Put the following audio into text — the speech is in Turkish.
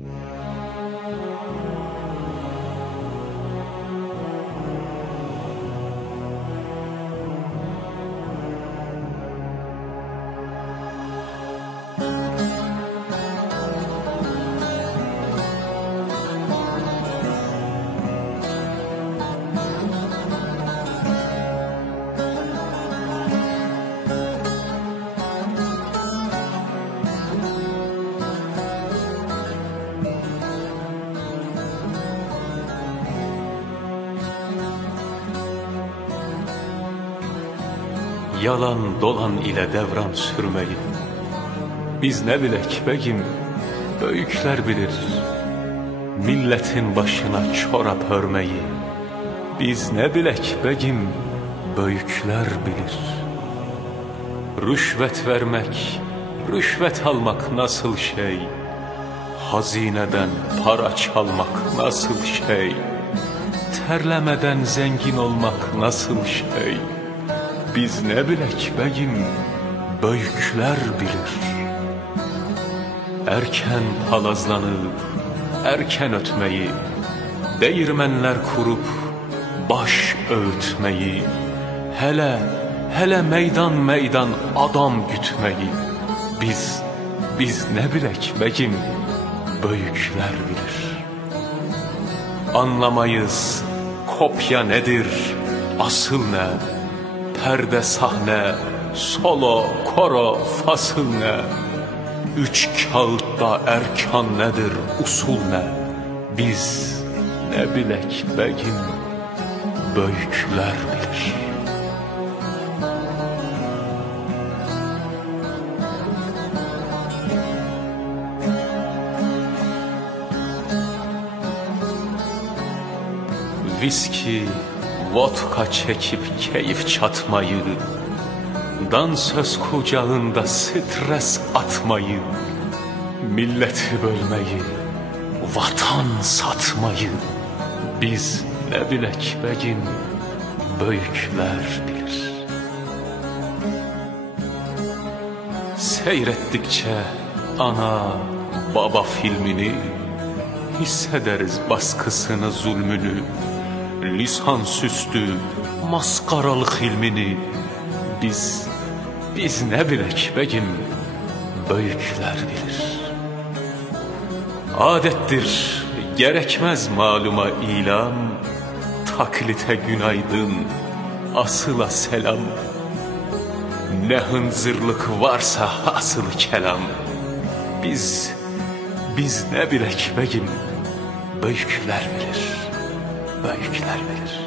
Yalan dolan ile devran sürmeyi biz ne bilek begim, böyükler bilir. Milletin başına çorap örmeyi biz ne bilek begim, böyükler bilir. Rüşvet vermek, rüşvet almak nasıl şey, hazineden para çalmak nasıl şey, terlemeden zengin olmak nasıl şey. Biz ne bilek begim, böyükler bilir. Erken palazlanır, erken ötmeyi, değirmenler kurup baş öğütmeyi, hele meydan meydan adam gütmeyi biz ne bilek begim, böyükler bilir. Anlamayız kopya nedir, asıl ne? Perde sahne, solo, koro, fasıl ne? Üç kağıtta erkan nedir, usul ne? Biz ne bilek begim, böyükler bilir. Viski, vodka çekip keyif çatmayı, dansöz kucağında stres atmayı, milleti bölmeyi, vatan satmayı biz ne bilek begim, böyükler bilir. Seyrettikçe ana baba filmini, hissederiz baskısını, zulmünü, lisan süslü maskaralık ilmini biz ne bilek begim, böyükler bilir. Adettir gerekmez maluma ilan, taklite günaydın, asıla selam. Ne hınzırlık varsa hasılı kelam, biz ne bilek begim, böyükler bilir, böyükler bilir.